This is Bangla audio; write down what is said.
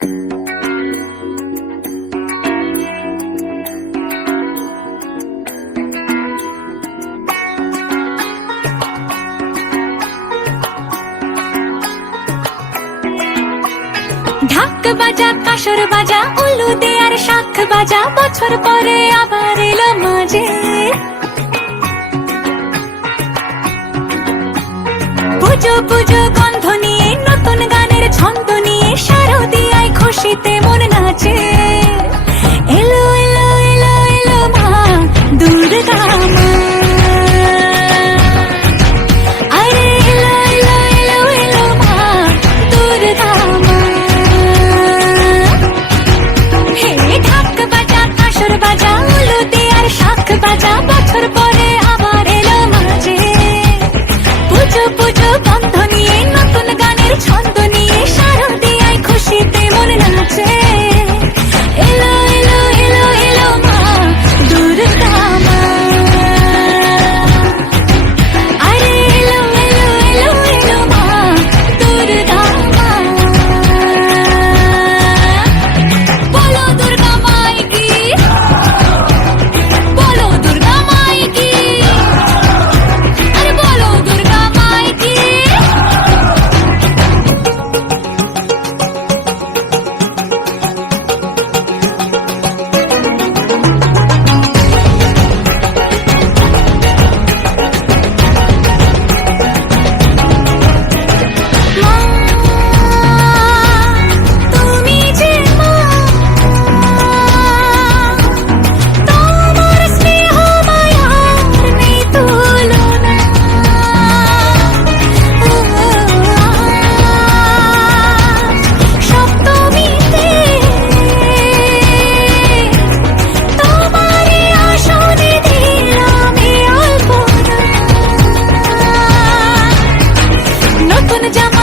ঢাক বাজা কাসর বাজা উলু দে আর শাখ বাজা, বছর পরে আবার এলো মাঝে। পুজো পুজো গন্ধ নিয়ে নতুন গানের ছন্দ নিয়ে শারদিয়ায় খুশিতে মন নাচে। এলো এলো এলো এলো মা দুর্গা মা, আরে এলো এলো এলো এলো মা দুর্গা মা। হে ঢাক বাজা কাসর বাজা উলু দে আর শাখ বাজা, বছর পরে আবার এলো মাঝে। পুজো পুজো গন্ধ নিয়ে নতুন গানের ছন্দ নিয়ে শারদিয়ায় খুশিতে মন নাচে। এলো এলো এলো এলো মা দুর্গা মা, আরে এলো এলো এলো এলো মা দুর্গা মা। বলো দুর্গা মাই কি, বলো দুর্গা মাই কি, আরে বলো দুর্গা মাই কি। মা তুমি যে মা, তোমার স্নেহ মায়ার নেই তুলনা। সপ্তমীতে তোমারই আসনে দিলাম এ অল্পনা। নতুন জামা